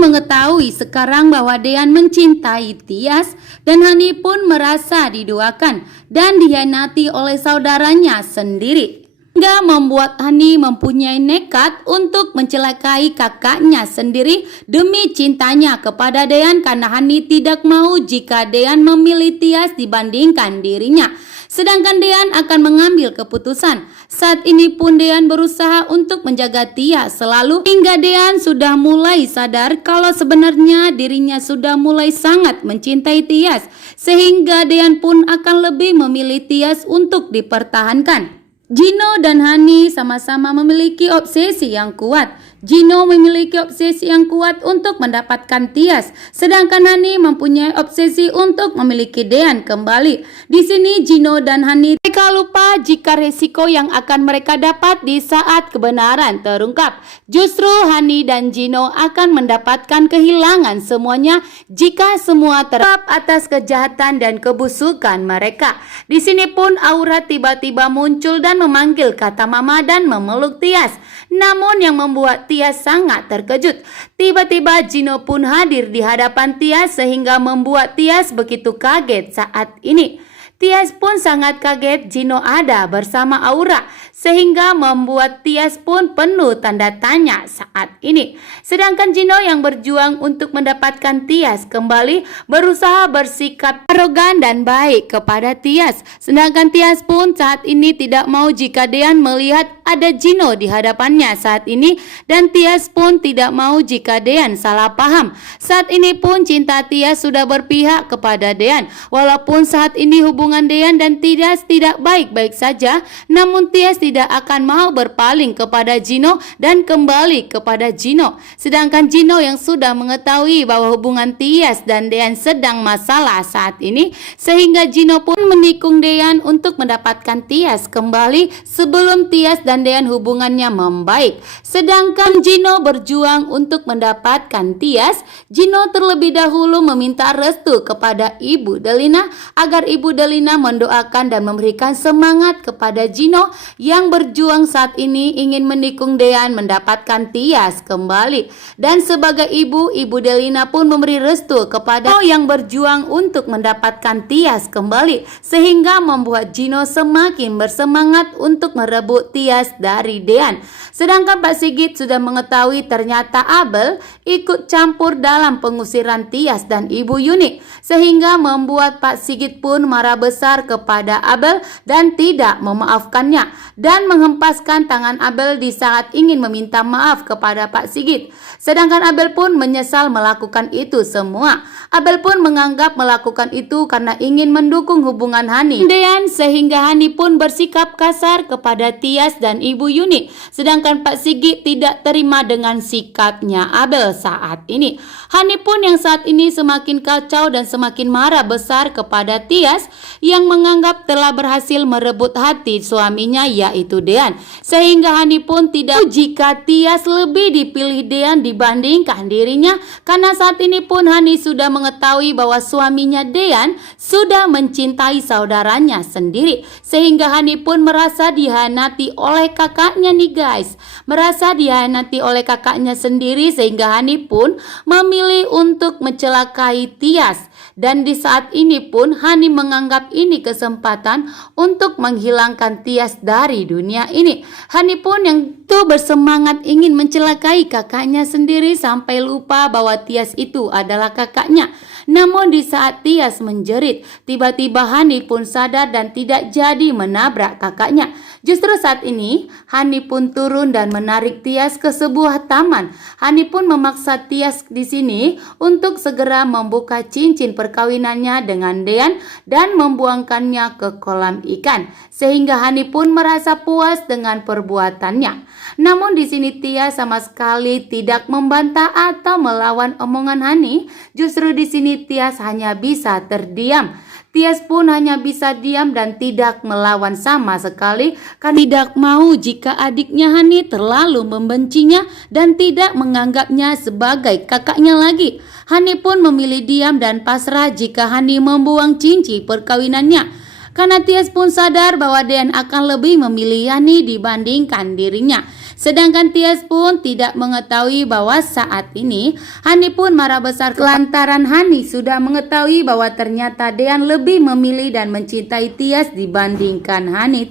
mengetahui sekarang bahwa Dean mencintai Tias dan Hani pun merasa diduakan dan dikhianati oleh saudaranya sendiri. Hingga membuat Hani mempunyai nekat untuk mencelakai kakaknya sendiri demi cintanya kepada Dean, karena Hani tidak mau jika Dean memilih Tias dibandingkan dirinya. Sedangkan Dean akan mengambil keputusan. Saat ini pun Dean berusaha untuk menjaga Tias selalu, hingga Dean sudah mulai sadar kalau sebenarnya dirinya sudah mulai sangat mencintai Tias, sehingga Dean pun akan lebih memilih Tias untuk dipertahankan. Gino dan Hani sama-sama memiliki obsesi yang kuat. Gino memiliki obsesi yang kuat untuk mendapatkan Tias, sedangkan Hani mempunyai obsesi untuk memiliki Dean kembali. Di sini Gino dan Hani mereka lupa jika resiko yang akan mereka dapat di saat kebenaran terungkap. Justru Hani dan Gino akan mendapatkan kehilangan semuanya jika semua terungkap atas kejahatan dan kebusukan mereka. Di sini pun Aura tiba-tiba muncul dan memanggil kata mama dan memeluk Tias. Namun yang membuat Tias sangat terkejut, tiba-tiba Gino pun hadir di hadapan Tias sehingga membuat Tias begitu kaget saat ini. Tias pun sangat kaget Gino ada bersama Aura, sehingga membuat Tias pun penuh tanda tanya saat ini. Sedangkan Gino yang berjuang untuk mendapatkan Tias kembali berusaha bersikap arogan dan baik kepada Tias. Sedangkan Tias pun saat ini tidak mau jika Dean melihat ada Gino di hadapannya saat ini, dan Tias pun tidak mau jika Dean salah paham. Saat ini pun cinta Tias sudah berpihak kepada Dean. Walaupun saat ini hubungan Dean dan Tias tidak baik-baik saja, namun Tias tidak akan mau berpaling kepada Gino dan kembali kepada Gino. Sedangkan Gino yang sudah mengetahui bahwa hubungan Tias dan Dean sedang masalah saat ini, sehingga Gino pun menikung Dean untuk mendapatkan Tias kembali sebelum Tias dan Dean hubungannya membaik. Sedangkan Gino berjuang untuk mendapatkan Tias, Gino terlebih dahulu meminta restu kepada Ibu Delina agar Ibu Delina mendoakan dan memberikan semangat kepada Gino yang berjuang saat ini ingin menikung Dean mendapatkan Tias kembali. Dan sebagai ibu, Ibu Delina pun memberi restu kepada Gino yang berjuang untuk mendapatkan Tias kembali, sehingga membuat Gino semakin bersemangat untuk merebut Tias dari Dean. Sedangkan Pak Sigit sudah mengetahui ternyata Abel ikut campur dalam pengusiran Tias dan Ibu Yuni, sehingga membuat Pak Sigit pun marah besar kepada Abel dan tidak memaafkannya, dan menghempaskan tangan Abel di saat ingin meminta maaf kepada Pak Sigit. Sedangkan Abel pun menyesal melakukan itu semua. Abel pun menganggap melakukan itu karena ingin mendukung hubungan Hani dan Dean, sehingga Hani pun bersikap kasar kepada Tias dan Ibu Yuni. Sedangkan Pak Sigit tidak terima dengan sikapnya Abel saat ini. Hani pun yang saat ini semakin kacau dan semakin marah besar kepada Tias yang menganggap telah berhasil merebut hati suaminya yaitu Dean, sehingga Hani pun tidak jika Tias lebih dipilih Dean dibandingkan dirinya, karena saat ini pun Hani sudah mengetahui bahwa suaminya Dean sudah mencintai saudaranya sendiri, sehingga Hani pun merasa dihianati oleh kakaknya nih guys, merasa dihianati oleh kakaknya sendiri, sehingga Hani pun memilih untuk mencelakai Tias. Dan di saat ini pun Hani menganggap ini kesempatan untuk menghilangkan Tias dari dunia ini. Hani pun yang tuh bersemangat ingin mencelakai kakaknya sendiri sampai lupa bahwa Tias itu adalah kakaknya. Namun di saat Tias menjerit, tiba-tiba Hani pun sadar dan tidak jadi menabrak kakaknya. Justru saat ini Hani pun turun dan menarik Tias ke sebuah taman. Hani pun memaksa Tias di sini untuk segera membuka cincin perkawinannya dengan Dean dan membuangkannya ke kolam ikan, sehingga Hani pun merasa puas dengan perbuatannya. Namun di sini Tias sama sekali tidak membantah atau melawan omongan Hani. Justru di sini Tias hanya bisa terdiam. Tias pun hanya bisa diam dan tidak melawan sama sekali, karena tidak mau jika adiknya Hani terlalu membencinya dan tidak menganggapnya sebagai kakaknya lagi. Hani pun memilih diam dan pasrah jika Hani membuang cincin perkawinannya. Karena Tias pun sadar bahwa Dean akan lebih memilih Yani dibandingkan dirinya. Sedangkan Tias pun tidak mengetahui bahwa saat ini Hani pun marah besar lantaran Hani sudah mengetahui bahwa ternyata Dean lebih memilih dan mencintai Tias dibandingkan Hani.